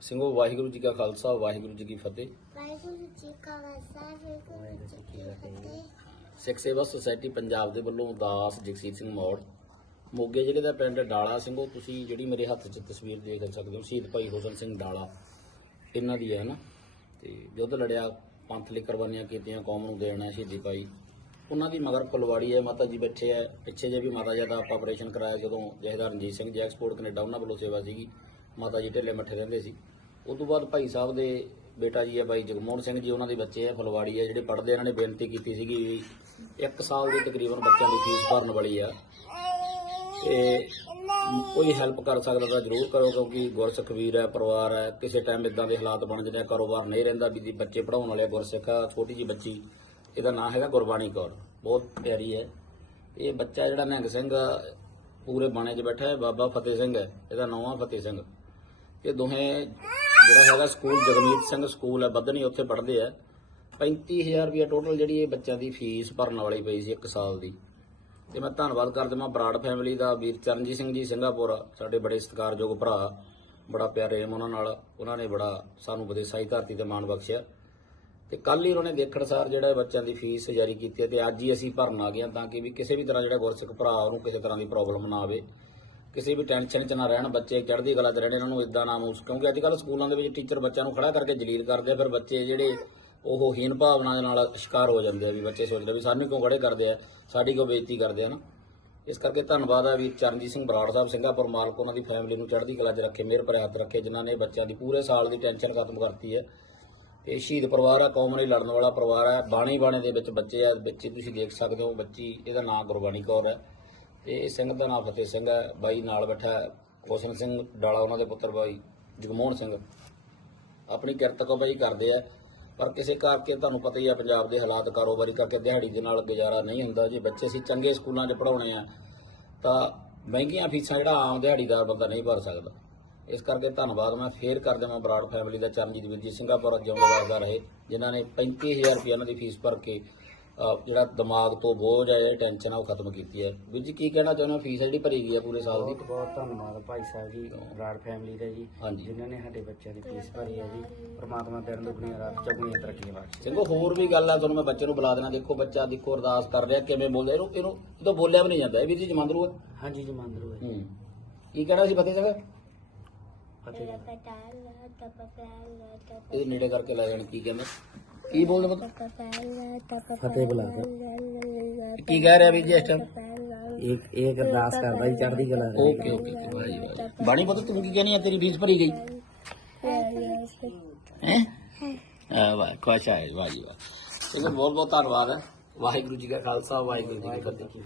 ਸਿੰਘੋ ਵਾਹਿਗੁਰੂ ਜੀ ਕਾ ਖਾਲਸਾ ਵਾਹਿਗੁਰੂ ਜੀ ਕੀ ਫਤਿਹ। ਵਾਹਿਗੁਰੂ ਜੀ ਕਾ ਖਾਲਸਾ ਵਾਹਿਗੁਰੂ ਜੀ ਕੀ ਫਤਿਹ। ਸਿੱਖ ਸੇਵਾ ਸੁਸਾਇਟੀ ਪੰਜਾਬ ਦੇ ਵੱਲੋਂ ਦਾਸ ਜਗਸੀਰ ਸਿੰਘ ਮੌੜ। ਮੋਗੇ ਜ਼ਿਲ੍ਹੇ ਦਾ ਪਿੰਡ ਡਾਲਾ ਸਿੰਘੋ ਤੁਸੀਂ ਜਿਹੜੀ ਮੇਰੇ ਹੱਥ 'ਚ ਤਸਵੀਰ ਦੇਖ ਸਕਦੇ ਹੋ ਸ਼ਹੀਦ ਭਾਈ ਹੁਸਨ ਸਿੰਘ ਡਾਲਾ। ਇਹਨਾਂ ਦੀ ਹੈ ਨਾ। ਤੇ ਯੁੱਧ ਲੜਿਆ ਪੰਥ ਲਈ ਕੁਰਬਾਨੀਆਂ ਕੀਤੀਆਂ ਕੌਮ ਨੂੰ ਦੇਣਾ ਸ਼ਹੀਦੀ ਭਾਈ। ਉਹਨਾਂ ਦੀ ਮਗਰ ਫੁਲਵਾੜੀ ਹੈ ਮਾਤਾ ਜੀ ਬੈਠੇ ਹੈ। ਪਿੱਛੇ ਜੇ ਵੀ ਮਾਤਾ ਜੀ ਦਾ ਆਪਾਂ ਆਪਰੇਸ਼ਨ ਕਰਾਇਆ ਜਦੋਂ ਜਹੇਦਾਰ ਰਣਜੀਤ ਸਿੰਘ ਜੀ ਐਕਸਪੋਰਟ ਕੈਨੇਡਾ ਉਹਨਾਂ ਵੱਲੋਂ ਸੇਵਾ ਸੀਗੀ। ਮਾਤਾ ਜੀ ਢਿੱਲੇ ਮੱਠੇ ਰਹਿੰਦੇ ਸੀ। ਉਸ ਤੋਂ ਬਾਅਦ ਭਾਈ ਸਾਹਿਬ ਦੇ ਬੇਟਾ ਜੀ ਹੈ ਭਾਈ ਜਗਮੋਹਨ ਸਿੰਘ ਜੀ, ਉਹਨਾਂ ਦੇ ਬੱਚੇ ਹੈ, ਫੁਲਵਾੜੀ ਹੈ, ਜਿਹੜੇ ਪੜ੍ਹਦੇ ਇਹਨਾਂ ਨੇ ਬੇਨਤੀ ਕੀਤੀ ਸੀਗੀ ਵੀ ਇੱਕ ਸਾਲ ਦੇ ਤਕਰੀਬਨ ਬੱਚਿਆਂ ਦੀ ਫੀਸ ਭਰਨ ਵਾਲੀ ਆ। ਤੇ ਕੋਈ ਹੈਲਪ ਕਰ ਸਕਦਾ ਤਾਂ ਜ਼ਰੂਰ ਕਰੋ, ਕਿਉਂਕਿ ਗੁਰਸਿੱਖ ਵੀਰ ਹੈ, ਪਰਿਵਾਰ ਹੈ, ਕਿਸੇ ਟਾਈਮ ਇਦਾਂ ਦੇ ਹਾਲਾਤ ਬਣ ਜਾਂਦੇ ਆ, ਕਾਰੋਬਾਰ ਨਹੀਂ ਰਹਿੰਦਾ, ਵੀ ਦੀ ਬੱਚੇ ਪੜਾਉਣ ਵਾਲੇ ਗੁਰਸਿੱਖ ਆ ਛੋਟੀ ਜੀ ਬੱਚੀ, ਇਹਦਾ ਨਾਮ ਹੈਗਾ ਗੁਰਬਾਣੀ ਕੌਰ, ਬਹੁਤ ਪਿਆਰੀ ਹੈ। ਇਹ ਬੱਚਾ ਜਿਹੜਾ ਨਿਹੰਗ ਸਿੰਘ ਪੂਰੇ ਬਾਣੇ 'ਚ ਬੈਠਾ ਹੈ, ਬਾਬਾ ਫਤਿਹ ਸਿੰਘ ਹੈ, ਇਹਦਾ ਨਾਮ ਆ ਫਤਿਹ ਸਿੰਘ। ਇਹ ਦੋਹੇ ਜਿਹੜਾ ਹੈਗਾ ਸਕੂਲ, ਜਗਮੀਤ ਸਿੰਘ ਸਕੂਲ ਹੈ, ਬੱਧਨੀ ਉੱਥੇ ਪੜ੍ਹਦੇ ਆ। 35000 ਰੁਪਏ ਟੋਟਲ ਜਿਹੜੀ ਇਹ ਬੱਚਿਆਂ ਦੀ ਫੀਸ ਭਰਨ ਵਾਲੀ ਪਈ ਸੀ 1 ਸਾਲ ਦੀ। ਤੇ ਮੈਂ ਧੰਨਵਾਦ ਕਰ ਦੇਵਾਂ ਬਰਾੜ ਫੈਮਿਲੀ ਦਾ, ਵੀਰ ਚਰਨਜੀਤ ਸਿੰਘ ਜੀ ਸਿੰਗਾਪੁਰ, ਸਾਡੇ ਬੜੇ ਸਤਿਕਾਰਯੋਗ ਭਰਾ, ਬੜਾ ਪਿਆਰੇ ਉਹਨਾਂ ਨਾਲ। ਉਹਨਾਂ ਨੇ ਬੜਾ ਸਾਨੂੰ ਵਿਦੇਸਾਈ ਧਰਤੀ ਤੇ ਮਾਣ ਬਖਸ਼ਿਆ। ਤੇ ਕੱਲ ਹੀ ਉਹਨਾਂ ਨੇ ਦੇਖਣ ਸਾਰ ਜਿਹੜਾ ਬੱਚਿਆਂ ਦੀ ਫੀਸ ਜਾਰੀ ਕੀਤੀ ਹੈ ਤੇ ਅੱਜ ਹੀ ਅਸੀਂ ਭਰਨ ਆ ਗਏ ਹਾਂ ਤਾਂ ਕਿ ਵੀ ਕਿਸੇ ਵੀ ਤਰ੍ਹਾਂ ਜਿਹੜਾ ਗੁਰਸਿੱਖ ਭਰਾ ਉਹਨੂੰ ਕਿਸੇ ਤਰ੍ਹਾਂ ਦੀ ਪ੍ਰੋਬਲਮ ਨਾ ਆਵੇ। ਕਿਸੇ ਵੀ ਟੈਨਸ਼ਨ 'ਚ ਨਾ ਰਹਿਣ, ਬੱਚੇ ਚੜ੍ਹਦੀ ਕਲਾ 'ਚ ਰਹਿਣ, ਇਹਨਾਂ ਨੂੰ ਇਦਾਂ ਨਾ ਮੂਸ ਕਿਉਂਕਿ ਅੱਜ ਕੱਲ੍ਹ ਸਕੂਲਾਂ ਦੇ ਵਿੱਚ ਟੀਚਰ ਬੱਚਿਆਂ ਨੂੰ ਖੜਾ ਕਰਕੇ ਜਲੀਲ ਕਰਦੇ ਆ, ਫਿਰ ਬੱਚੇ ਜਿਹੜੇ ਉਹ ਹੀਨ ਭਾਵਨਾ ਦੇ ਨਾਲ ਸ਼ਿਕਾਰ ਹੋ ਜਾਂਦੇ ਆ ਵੀ ਬੱਚੇ ਸੋਚਦੇ ਵੀ ਸਾਨੂੰ ਕਿਉਂ ਖੜੇ ਕਰਦੇ ਆ, ਸਾਡੀ ਕਿਉਂ ਬੇਇੱਜ਼ਤੀ ਕਰਦੇ ਆ ਨਾ। ਇਸ ਕਰਕੇ ਧੰਨਵਾਦ ਆ ਵੀ ਚਰਨਜੀਤ ਸਿੰਘ ਬਰਾੜ ਸਾਹਿਬ ਸਿੰਗਾਪੁਰ ਮਾਲਕ ਉਹਨਾਂ ਦੀ ਫੈਮਿਲੀ ਨੂੰ ਚੜ੍ਹਦੀ ਕਲਾ 'ਚ ਰੱਖੇ, ਮਿਹਰ ਭਰੇ ਹੱਥ ਰੱਖੇ, ਜਿਨ੍ਹਾਂ ਨੇ ਬੱਚਿਆਂ ਦੀ ਪੂਰੇ ਸਾਲ ਦੀ ਟੈਨਸ਼ਨ ਖਤਮ ਕਰਤੀ ਹੈ ਤੇ ਸ਼ਹੀਦ ਪਰਿਵਾਰ ਆ, ਕੌਮ ਲਈ ਲੜਨ ਵਾਲਾ ਪਰਿਵਾਰ ਹੈ ਬਾਣੀ ਬਾਣੇ ਦੇ ਵਿੱਚ ਬੱਚੇ ਆ ਬੱਚੇ ਤੁਸੀਂ ਦੇਖ ਸਕਦੇ ਹੋ ਬੱਚੀ, ਇਹਦਾ ਨਾਮ ਗੁਰਬਾਣੀ ਕੌਰ ਹੈ ਤੇ ਇਹ ਸਿੰਘ ਦਾ ਨਾਮ ਫਤਿਹ ਸਿੰਘ ਹੈ, ਬਾਈ ਨਾਲ ਬੈਠਾ ਹੈ ਕੋਸ਼ਨ ਸਿੰਘ ਡਾਲਾ ਉਹਨਾਂ ਦੇ ਪੁੱਤਰ ਬਾਈ ਜਗਮੋਹਨ ਸਿੰਘ। ਆਪਣੀ ਕਿਰਤ ਕਮਾਈ ਕਰਦੇ ਆ, ਪਰ ਕਿਸੇ ਕਰਕੇ ਤੁਹਾਨੂੰ ਪਤਾ ਹੀ ਆ, ਪੰਜਾਬ ਦੇ ਹਾਲਾਤ ਕਾਰੋਬਾਰੀ ਕਰਕੇ ਦਿਹਾੜੀ ਦੇ ਨਾਲ ਗੁਜ਼ਾਰਾ ਨਹੀਂ ਹੁੰਦਾ। ਜੇ ਬੱਚੇ ਅਸੀਂ ਚੰਗੇ ਸਕੂਲਾਂ 'ਚ ਪੜਾਉਣੇ ਆ, ਤਾਂ ਮਹਿੰਗੀਆਂ ਫੀਸਾਂ ਜਿਹੜਾ ਆਮ ਦਿਹਾੜੀਦਾਰ ਬੰਦਾ ਨਹੀਂ ਭਰ ਸਕਦਾ। ਇਸ ਕਰਕੇ ਧੰਨਵਾਦ, ਮੈਂ ਫੇਰ ਕਰ ਦੇਵਾਂ ਬਰਾੜ ਫੈਮਿਲੀ ਦਾ ਚਰਨਜੀਤ ਵੀਰ ਜੀ ਸਿੰਗਾਪੁਰ ਜਿਉਂਦੇ ਵਸਦਾ ਰਹੇ, ਜਿਨ੍ਹਾਂ ਨੇ 35000 ਰੁਪਏ ਉਹਨਾਂ ਦੀ ਫੀਸ ਭਰ ਕੇ ਜਿਹੜਾ ਦਿਮਾਗ ਤੋਂ ਬੋਝ ਹੈ ਇਹ ਟੈਨਸ਼ਨ ਆ ਉਹ ਖਤਮ ਕੀਤੀ ਹੈ। ਵੀਰ ਜੀ ਕੀ ਕਹਿਣਾ ਚਾਹੁੰਦੇ ਹੋ? ਫੀਸ ਜਿਹੜੀ ਭਰੀ ਗਈ ਹੈ ਪੂਰੇ ਸਾਲ ਦੀ? ਬਹੁਤ ਬਹੁਤ ਧੰਨਵਾਦ ਭਾਈ ਸਾਹਿਬ ਜੀ ਬਰਾੜ ਫੈਮਿਲੀ ਦਾ ਜੀ ਹਾਂਜੀ। ਜਿਨ੍ਹਾਂ ਨੇ ਸਾਡੇ ਬੱਚਿਆਂ ਦੀ ਫੀਸ ਭਰੀ ਹੈ ਜੀ। ਪ੍ਰਮਾਤਮਾ ਦਿਨ ਦੁਗਣੀਆਂ ਰਾਤ ਚੌਗਣੀਆਂ ਤਰੱਕੀਆਂ ਬਖਸ਼ੇ। ਸਿੰਘੋ ਹੋਰ ਵੀ ਗੱਲ ਆ ਤੁਹਾਨੂੰ ਮੈਂ ਬੱਚੇ ਨੂੰ ਬੁਲਾ ਦੇਣਾ। ਦੇਖੋ ਬੱਚਾ ਦੇਖੋ ਅਰਦਾਸ ਕਰ ਰਿਹਾ ਕਿਵੇਂ ਬੋਲਦਾ ਇਹਨੂੰ ਇਹਨੂੰ ਇਹ ਤਾਂ ਬੋਲਿਆ ਵੀ ਨਹੀਂ ਜਾਂਦਾ। ਇਹ ਵੀਰ ਜੀ ਜਮੰਦਰੂ ਹੈ ਹਾਂਜੀ ਜੀ ਮੰਦਰੂ ਹੈ ਹੂੰ। ਕੀ ਕਹਿਣਾ ਸੀ ਫਤਿਹ ਸਿੰਘ ਫਤਿਹ ਜੀ। ਇਹਦੇ ਨੇੜੇ ਕਰਕੇ ਲੈ ਜਾਣ ਕੀ ਕਹਿੰਦੇ? ਕੀ ਬੋਲਦੇ ਪੁੱਤ? ਫਤਿਹ ਬੁਲਾ ਕੇ ਕੀ ਕਹਿ ਰਿਹਾ ਵੀਰ ਜੀ ਇਸ ਟਾਈਮ ਇੱਕ ਇੱਕ ਅਰਦਾਸ ਕਰਦਾ ਜੀ ਚੜ੍ਹਦੀ ਕਲਾ ਦੇ ਓਕੇ ਓਕੇ ਵਾਹ ਜੀ ਵਾਹ ਜੀ। ਬਾਣੀ ਪੁੱਤ ਤੂੰ ਕੀ ਕਹਿਣੀ ਆ? ਤੇਰੀ ਫੀਸ ਭਰੀ ਗਈ। ਹੈ? ਆ ਵਾਹ ਖੁਸ਼ ਆਏ ਵਾਹ ਜੀ ਵਾਹ। ਚਲੋ ਬਹੁਤ ਬਹੁਤ ਧੰਨਵਾਦ ਹੈ। ਵਾਹਿਗੁਰੂ ਜੀ ਕਾ ਖਾਲਸਾ ਵਾਹਿਗੁਰੂ ਜੀ ਕੀ ਫਤਿਹ।